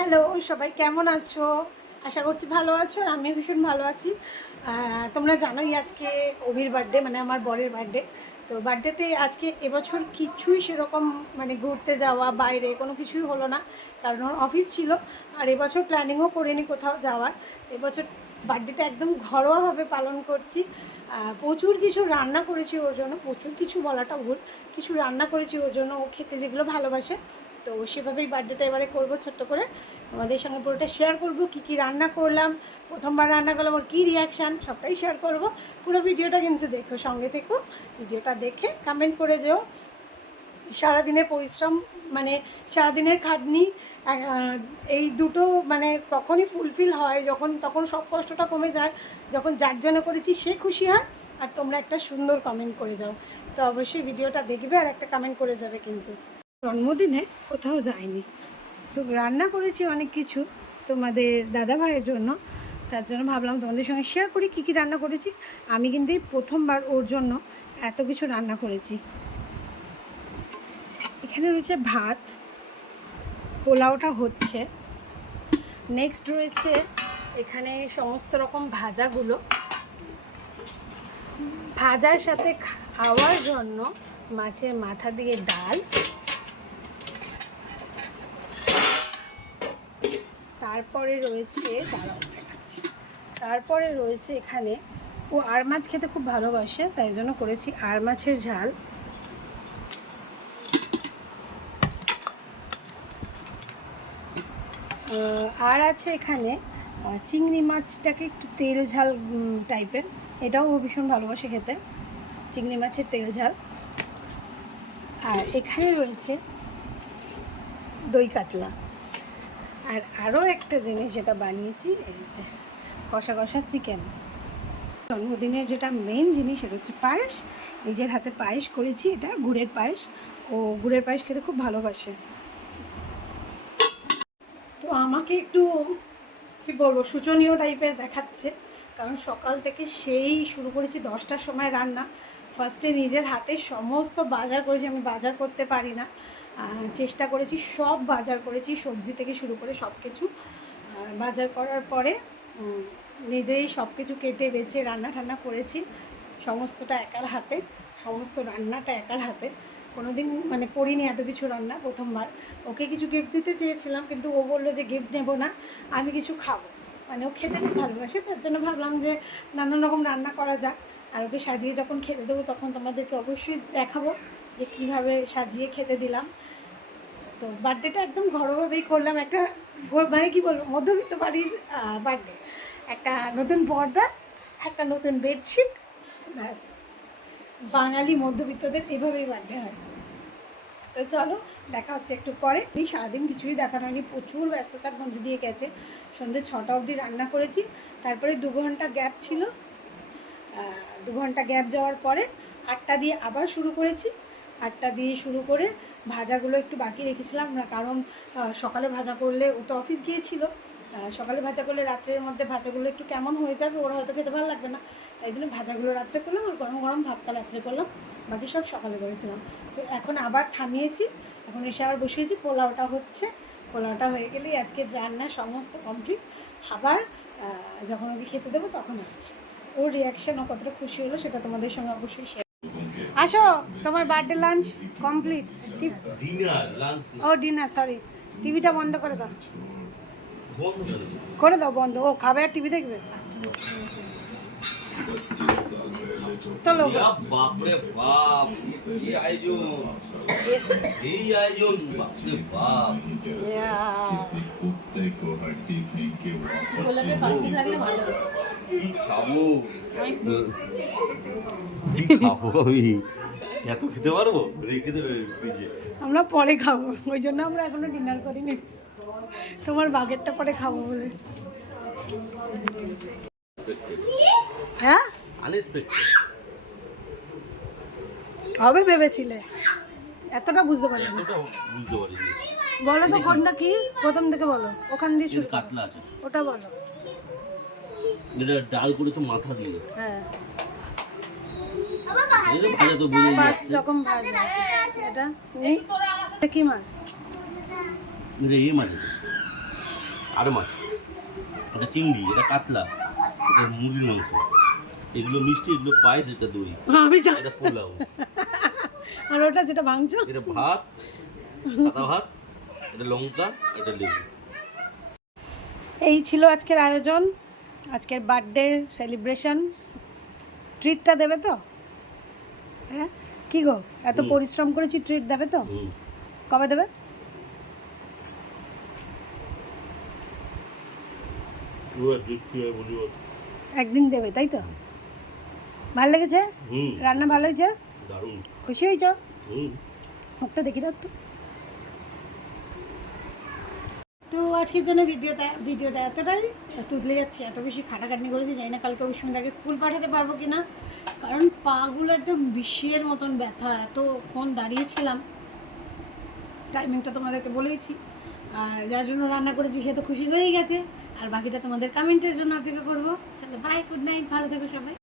Hello, সবাই কেমন আছো? আশা করছি ভালো আছো আর আমি ভীষণ ভালো আছি। তোমরা জানোই আজকে অভির বার্থডে মানে আমার বরের বার্থডে তো বার্থডেতে আজকে এবছর কিছুই সেরকম মানে ঘুরতে যাওয়া, বাইরে কোনো কিছুই হলো না। কারণ অফিস ছিল আর এবছর প্ল্যানিংও করিনি কোথাও যাওয়ার। এবছর বার্থডেটা একদম ঘরোয়াভাবে পালন করছি। প্রচুর কিছু রান্না করেছি ওর জন্য, প্রচুর কিছু বলাটা ভুল। কিছু রান্না করেছি ওর জন্য, ও খেতে যেগুলো ভালোবাসে। তো সেভাবেই বার্থডেটা এবারে করব ছোট্ট করে। আমাদের সঙ্গে পুরোটা শেয়ার করব, কি কি রান্না করলাম, প্রথমবার রান্না করলাম, ওর কী রিয়াকশান সবটাই শেয়ার করব। পুরো ভিডিওটা কিন্তু দেখো, সঙ্গে থেকো ভিডিওটা দেখে কমেন্ট করে যেও। সারাদিনের পরিশ্রম মানে সারাদিনের খাটনি এই দুটো মানে তখনই ফুলফিল হয় যখন, তখন সব কষ্টটা কমে যায়। যখন যার জন্য করেছি সে খুশি হয়, আর তোমরা একটা সুন্দর কমেন্ট করে যাও। তো অবশ্যই ভিডিওটা দেখবে আর একটা কমেন্ট করে যাবে কিন্তু। জন্মদিনে কোথাও যায়নি তো রান্না করেছি অনেক কিছু তোমাদের দাদা ভাইয়ের জন্য। তার জন্য ভাবলাম তোমাদের সঙ্গে শেয়ার করি, কী কী রান্না করেছি। আমি কিন্তু এই প্রথমবার ওর জন্য এত কিছু রান্না করেছি। এখানে রয়েছে ভাত, পোলাওটা হচ্ছে। নেক্সট রয়েছে এখানে সমস্ত রকম ভাজাগুলো। ভাজার সাথে খাওয়ার জন্য মাছের মাথা দিয়ে ডাল। তারপরে রয়েছে তারপরে রয়েছে এখানে, ও আর মাছ খেতে খুব ভালোবাসে, তাই জন্য করেছি আর মাছের ঝাল। আর আছে এখানে চিংড়ি মাছটাকে একটু তেল ঝাল টাইপের এটাও ও ভীষণ ভালোবাসে খেতে, চিংড়ি মাছের তেল ঝাল। আর এখানে রয়েছে দই কাতলা। আর আরও একটা জিনিস যেটা বানিয়েছি, এই যে কষা কষা চিকেন। জন্মদিনের যেটা মেন জিনিস, সেটা হচ্ছে পায়েস। নিজের হাতে পায়েস করেছি, এটা গুড়ের পায়েস। ও গুড়ের পায়েস খেতে খুব ভালোবাসে। তো আমাকে একটু, কী বলব, শোচনীয় টাইপের দেখাচ্ছে। কারণ সকাল থেকে সেই শুরু করেছি দশটার সময় রান্না। ফার্স্টে নিজের হাতে সমস্ত বাজার করেছি, আমি বাজার করতে পারি না। চেষ্টা করেছি, সব বাজার করেছি, সবজি থেকে শুরু করে সব কিছু বাজার করার পরে নিজেই সব কিছু কেটে, বেছে রান্না ঠান্না করেছি। সমস্তটা একার হাতে, সমস্ত রান্নাটা একার হাতে। কোনো দিন মানে করিনি এত কিছু রান্না প্রথমবার। ওকে কিছু গিফট দিতে চেয়েছিলাম, কিন্তু ও বলল যে গিফট নেব না, আমি কিছু খাব। মানে ও খেতে খুব ভালোবাসে, তার জন্য ভাবলাম যে নানান রকম রান্না করা যাক। আর ওকে সাজিয়ে যখন খেতে দেবো, তখন তোমাদেরকে অবশ্যই দেখাবো যে কীভাবে সাজিয়ে খেতে দিলাম। তো বার্থডেটা একদম ঘরোয়াভাবেই করলাম, একটা মানে কি বলব, মধ্যবিত্ত বাড়ির বার্থডে একটা নতুন পর্দা, একটা নতুন বেডশিট ব্যাস। বাঙালি মধ্যবিত্তদের এভাবেই বার্থডে হয়। তো চলো, দেখা হচ্ছে একটু পরে। এই সারাদিন কিছুই দেখানো হয়নি, প্রচুর ব্যস্ততার মধ্যে দিয়ে গেছে। সন্ধ্যে ছটা অবধি রান্না করেছি, তারপরে দু ঘণ্টা গ্যাপ ছিল। দু ঘণ্টা গ্যাপ যাওয়ার পরে আটটা দিয়ে আবার শুরু করেছি। আটটা দিয়ে শুরু করে ভাজাগুলো একটু বাকি রেখেছিলাম, না কারণ সকালে ভাজা করলে ও তো অফিস গিয়েছিল। সকালে ভাজা করলে রাত্রের মধ্যে ভাজাগুলো একটু কেমন হয়ে যাবে, ওরা হয়তো খেতে ভালো লাগবে না। তাই জন্য ভাজাগুলো রাত্রে করলাম আর গরম গরম ভাতটা রাত্রে করলাম। বাকি সব সকালে করেছিলাম। তো এখন আবার থামিয়েছি। এখন এসে আবার বসিয়েছি। পোলাওটা হচ্ছে। পোলাওটা হয়ে গেলেই আজকে রান্না সমস্ত কমপ্লিট আবার আহ, যখন ওকে খেতে দেবো তখন আসছে। ওর রিয়াকশন ও কতটা খুশি হলো সেটা তোমাদের সঙ্গে অবশ্যই শেয়ার আসো তোমার বার্থডে লাঞ্চ কমপ্লিট ও ডিনার সরি টিভিটা বন্ধ করে দাও। করে দাও বন্ধ। ও খাবে আর টিভি দেখবে? চলো ইয়া বাপরে বাপ এই আয়োজন এই আয়োজন বাপরে বাপ किसी कुत्ते को हड्डी फेंक के वापस কি খাবো কি খাবো আমি এত খেতে পারবো রেখে দেবে ফ্রিজে আমরা পরে খাবো ওই জন্য আমরা এখনো ডিনার করিনি তোমার বাগেরটা পরে খাবো বলে হ্যাঁ? হবে ভেবেছিলে? এতটা বুঝতে এতটা বুঝতে পারিনি। বলো তো কোনটা কি? প্রথম থেকে বলো। ওখান দিয়ে শুরু কাতলা আছে। ওটা বলো। এটা ডাল করেছ মাথা দিয়ে। হ্যাঁ। এটা ভাজা তো পাঁচ যাচ্ছে। রকম ভাজা। এটা? এটা কি মাছ? এটা এই মাছ আর মাছ। এটা চিংড়ি এটা কাতলা এটা মুরগির মাংস। এগুলো মিষ্টি এগুলো পায়েস এটা দই। আমি জানি। এটা পোলাও। আর ওটা যেটা ভাঙছো? এটা ভাত সাদা ভাত এটা লঙ্কা এটা লেবু। এই ছিল আজকের আয়োজন আজকের বার্থডে সেলিব্রেশন। ট্রিটটা দেবে তো? হ্যাঁ? কি গো এত পরিশ্রম করেছি ট্রিট দেবে তো? কবে দেবে? একদিন দেবে তাই তো? ভালো লেগেছে? রান্না ভালো হয়েছে? খুশি হয়েছ? মুখটা দেখি দাও তো তো আজকের জন্য ভিডিওটা ভিডিওটা এতটাই তুতলে যাচ্ছে এত বেশি খাটাখাটনি করেছি জানি না কালকে অবিস্মিতাকে স্কুল পাঠাতে পারব কি না কারণ পাগুলো একদম বিষের মতন ব্যথা এতক্ষণ দাঁড়িয়েছিলাম। টাইমিংটা তোমাদেরকে বলেইছি। আর যার জন্য রান্না করেছি সে তো খুশি হয়েই গেছে। আর বাকিটা তোমাদের কমেন্টের জন্য অপেক্ষা করব। চলো বাই গুড নাইট ভালো থেকো সবাই।